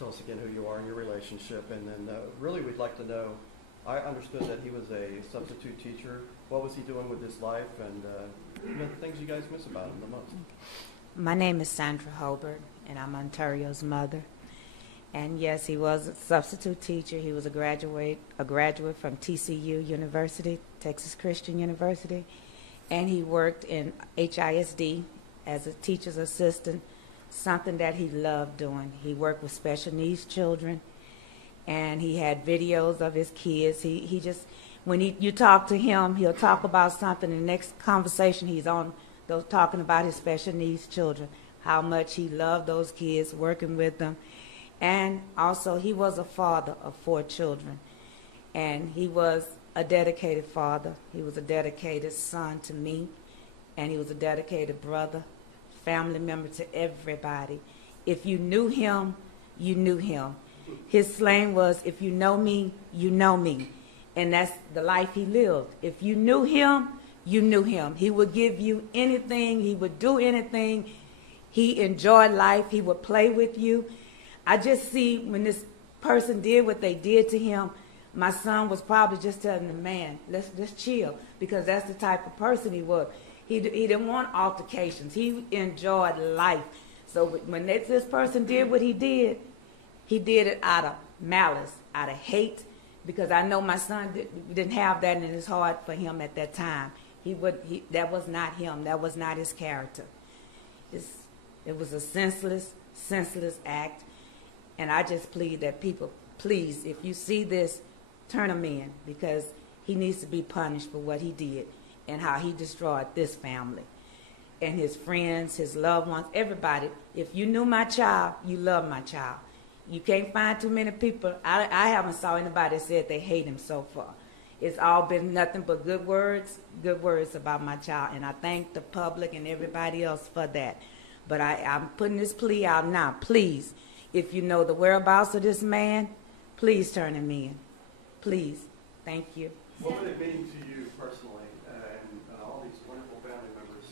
tell us again who you are and your relationship, and then really we'd like to know, I understood that he was a substitute teacher. What was he doing with his life, and the things you guys miss about him the most? My name is Sandra Hobart, and I'm Ontario's mother. And yes, he was a substitute teacher. He was a graduate from TCU University, Texas Christian University, and he worked in HISD as a teacher's assistant, something that he loved doing. He worked with special needs children, and he had videos of his kids. He just, when you talk to him, he'll talk about something. The next conversation, he's on those talking about his special needs children, how much he loved those kids, working with them. And also, he was a father of 4 children, and he was a dedicated father. He was a dedicated son to me, and he was a dedicated brother, family member to everybody. If you knew him, you knew him. His slang was, if you know me, you know me. And that's the life he lived. If you knew him, you knew him. He would give you anything. He would do anything. He enjoyed life. He would play with you. I just see when this person did what they did to him, my son was probably just telling the man, let's just chill, because that's the type of person he was. He didn't want altercations. He enjoyed life. So when this person did what he did it out of malice, out of hate, because I know my son didn't have that in his heart for him at that time. That was not him. That was not his character. It was a senseless act. And I just plead that people, please, if you see this, turn him in, because he needs to be punished for what he did and how he destroyed this family and his friends, his loved ones, everybody. If you knew my child, you love my child. You can't find too many people. I haven't saw anybody that said they hate him so far. It's all been nothing but good words about my child, and I thank the public and everybody else for that. But I'm putting this plea out now. Please, if you know the whereabouts of this man, please turn him in. Please. Thank you. What would it mean to you personally and all these wonderful family members?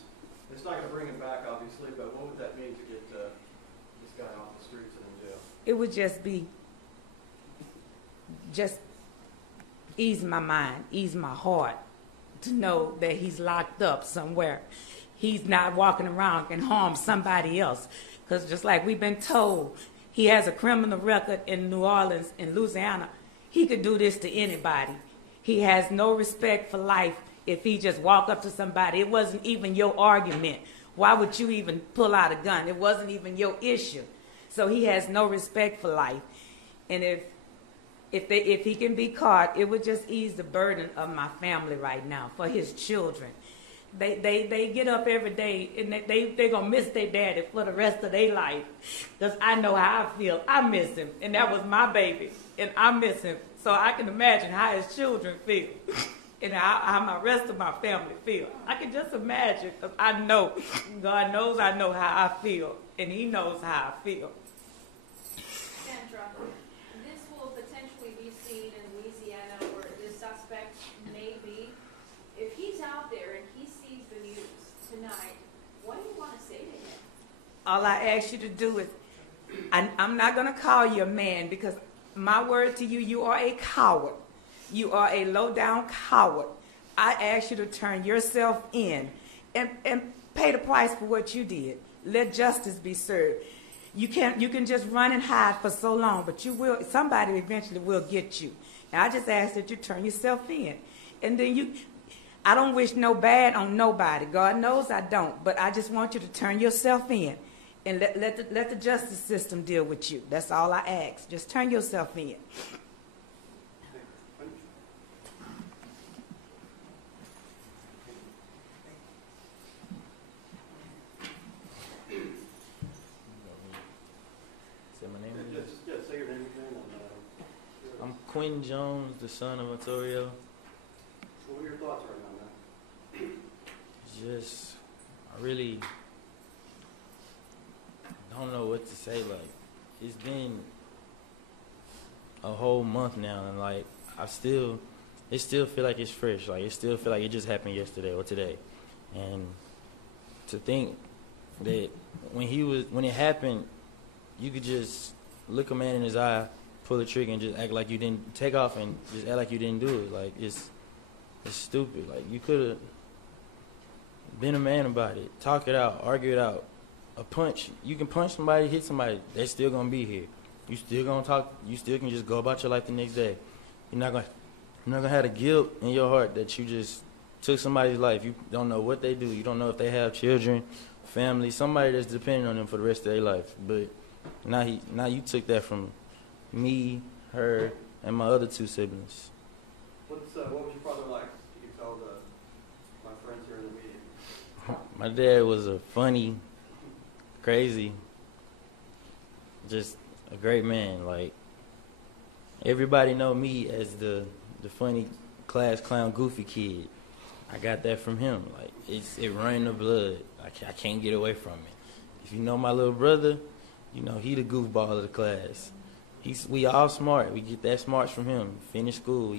It's not going to bring him back, obviously, but what would that mean to get this guy off the streets and in jail? It would just ease my mind, ease my heart to know that he's locked up somewhere. He's not walking around and harm somebody else. Because just like we've been told, he has a criminal record in New Orleans, in Louisiana. He could do this to anybody. He has no respect for life if he just walk up to somebody. It wasn't even your argument. Why would you even pull out a gun? It wasn't even your issue. So he has no respect for life. And if he can be caught, it would just ease the burden of my family right now for his children. They get up every day and they're going to miss their daddy for the rest of their life. Because I know how I feel. I miss him. And that was my baby. And I miss him. So I can imagine how his children feel. And how my rest of my family feel. I can just imagine, because I know, God knows I know how I feel. And he knows how I feel. Sandra, this will potentially be seen in Louisiana where this suspect may be. If he's out there and he sees the news tonight, what do you want to say to him? All I ask you to do is, I'm not going to call you a man, because my word to you, you are a coward. You are a low-down coward. I ask you to turn yourself in and pay the price for what you did. Let justice be served. You can just run and hide for so long, but somebody eventually will get you. And I just ask that you turn yourself in. And then I don't wish no bad on nobody. God knows I don't. But I just want you to turn yourself in and let the justice system deal with you. That's all I ask. Just turn yourself in. Say your name again. I'm Quinn Jones, the son of Ontario. So what are your thoughts right now, man? I really don't know what to say. Like, it's been a whole month now, and like, it still feel like it's fresh. Like, it still feel like it just happened yesterday or today. And to think that when it happened, you could just look a man in his eye, pull the trigger, and just act like you didn't take off and just act like you didn't do it. Like, it's stupid. Like, you could have been a man about it. Talk it out. Argue it out. A punch. You can punch somebody, hit somebody. They're still going to be here. You still going to talk. You still can just go about your life the next day. You're not gonna have the guilt in your heart that you just took somebody's life. You don't know what they do. You don't know if they have children, family, somebody that's depending on them for the rest of their life. But now you took that from me, her, and my other 2 siblings. What was your father like? You could tell my friends here in the meeting. My dad was a funny, crazy, just a great man. Like, everybody know me as the funny class clown goofy kid. I got that from him. Like, it run in the blood. I can't get away from it. If you know my little brother, you know he the goofball of the class. We all smart. We get that smarts from him. Finish school.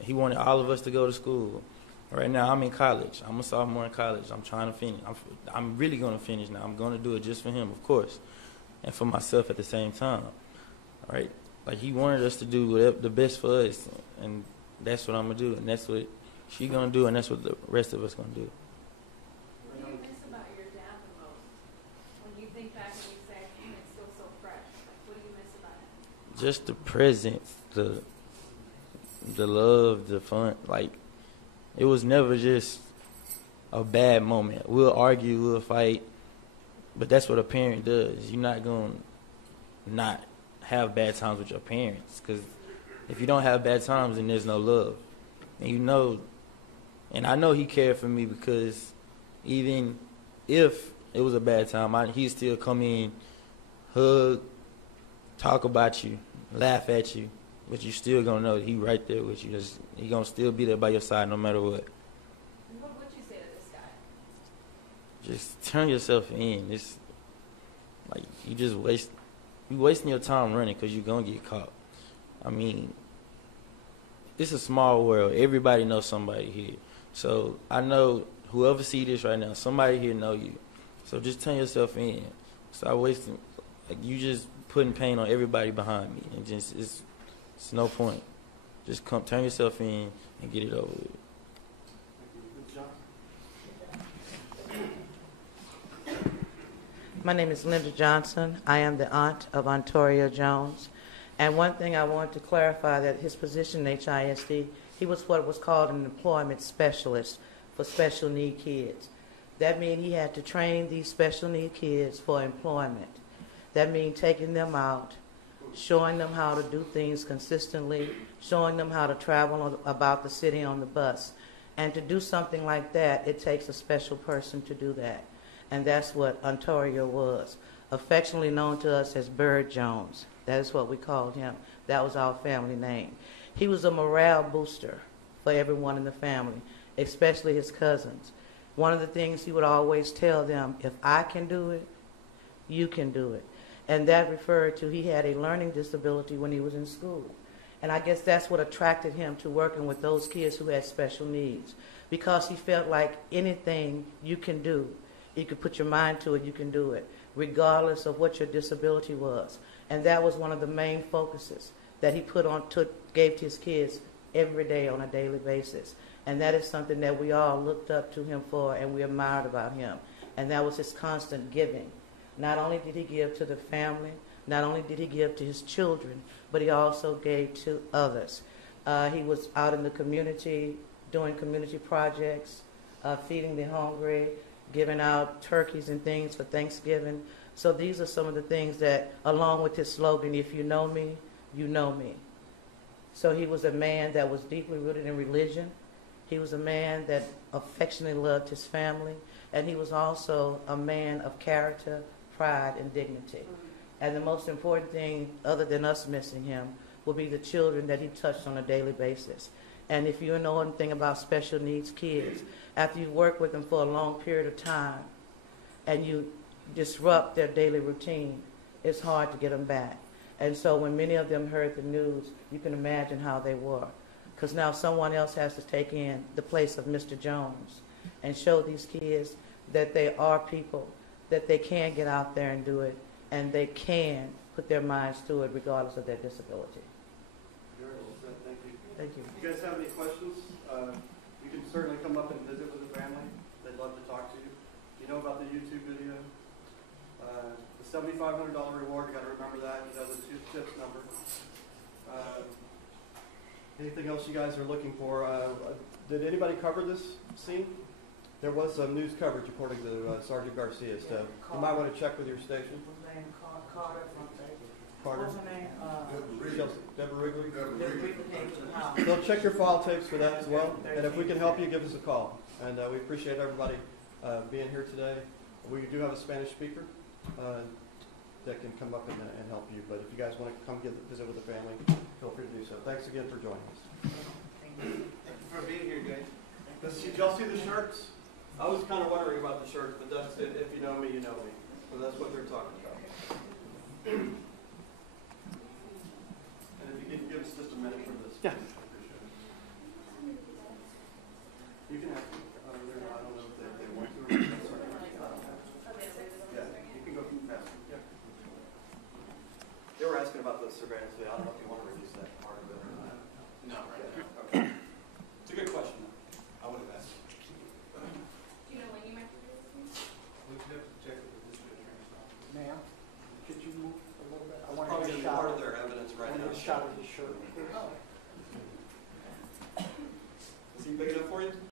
He wanted all of us to go to school. Right now I'm in college. I'm a sophomore in college. I'm trying to finish. I'm really going to finish now. I'm going to do it just for him, of course, and for myself at the same time. All right? Like, he wanted us to do whatever the best for us, and that's what I'm going to do, and that's what she going to do, and that's what the rest of us going to do. What do you miss about your dad the most? When you think back and you say, it's still so fresh. Like, what do you miss about it? Just the presence, the love, the fun. Like, it was never just a bad moment. We'll argue, we'll fight, but that's what a parent does. You're not going to not have bad times with your parents, because if you don't have bad times, then there's no love. And I know he cared for me, because even if it was a bad time, he'd still come in, hug, talk about you, laugh at you, but you still gonna know that he right there with you. He gonna still be there by your side no matter what. And what would you say to this guy? Just turn yourself in. It's like you wasting your time running, because you're gonna get caught. I mean, it's a small world. Everybody knows somebody here. So I know whoever see this right now, somebody here know you. So just turn yourself in. Stop wasting. Like, you just putting pain on everybody behind me, and just it's no point. Just turn yourself in and get it over with. My name is Linda Johnson. I am the aunt of Ontario Jones. And one thing I want to clarify, that his position in HISD, he was what was called an employment specialist for special need kids. That means he had to train these special need kids for employment. That means taking them out, showing them how to do things consistently, showing them how to travel about the city on the bus. And to do something like that, it takes a special person to do that. And that's what Ontario was, affectionately known to us as Bird Jones. That is what we called him. That was our family name. He was a morale booster for everyone in the family, especially his cousins. One of the things he would always tell them, if I can do it, you can do it. And that referred to, he had a learning disability when he was in school. And I guess that's what attracted him to working with those kids who had special needs, because he felt like anything you can do, you could put your mind to it, you can do it, regardless of what your disability was. And that was one of the main focuses that he gave to his kids every day on a daily basis. And that is something that we all looked up to him for, and we admired about him. And that was his constant giving. Not only did he give to the family, not only did he give to his children, but he also gave to others. He was out in the community doing community projects, feeding the hungry, giving out turkeys and things for Thanksgiving. So these are some of the things that, along with his slogan, if you know me, you know me. So he was a man that was deeply rooted in religion. He was a man that affectionately loved his family. And he was also a man of character, pride, and dignity. And the most important thing, other than us missing him, will be the children that he touched on a daily basis. And if you know anything about special needs kids, after you work with them for a long period of time and you disrupt their daily routine, it's hard to get them back. And so when many of them heard the news, you can imagine how they were. Because now someone else has to take in the place of Mr. Jones and show these kids that they are people, that they can get out there and do it, and they can put their minds to it regardless of their disability. Very well said. Thank you. Thank you. If you guys have any questions, you can certainly come up and visit with the family. They'd love to talk to you. You know about the YouTube video? The $7,500 reward, you got to remember that. You know the tips number. Anything else you guys are looking for? Did anybody cover this scene? There was some news coverage according to Sergeant Garcia. So you might want to check with your station. Carter. What's her name? Chelsea, Deborah Wrigley. Deborah. So check your file tapes for that as well. And if we can help you, give us a call. And we appreciate everybody being here today. We do have a Spanish speaker that can come up and help you. But if you guys want to come visit with the family, feel free to do so. Thanks again for joining us. Thank you for being here, guys. Did y'all see the shirts? I was kind of wondering about the shirts, but that's it. If you know me, you know me. So that's what they're talking about. And if you can give us just a minute for this. Yeah. You can have, I don't know if they want to. Yeah, you can go faster. Yeah. They were asking about the surveillance video. I don't know if you want to release that part of it or not. No, right now. Okay. It's a good question. I would have asked. Do you know when you might do this? We have to check with the district attorney's office. Ma'am, could you move a little bit? I want to Probably get a going to be shot. part of their evidence I right want to now. get a shot of his shirt. Is he big enough for you?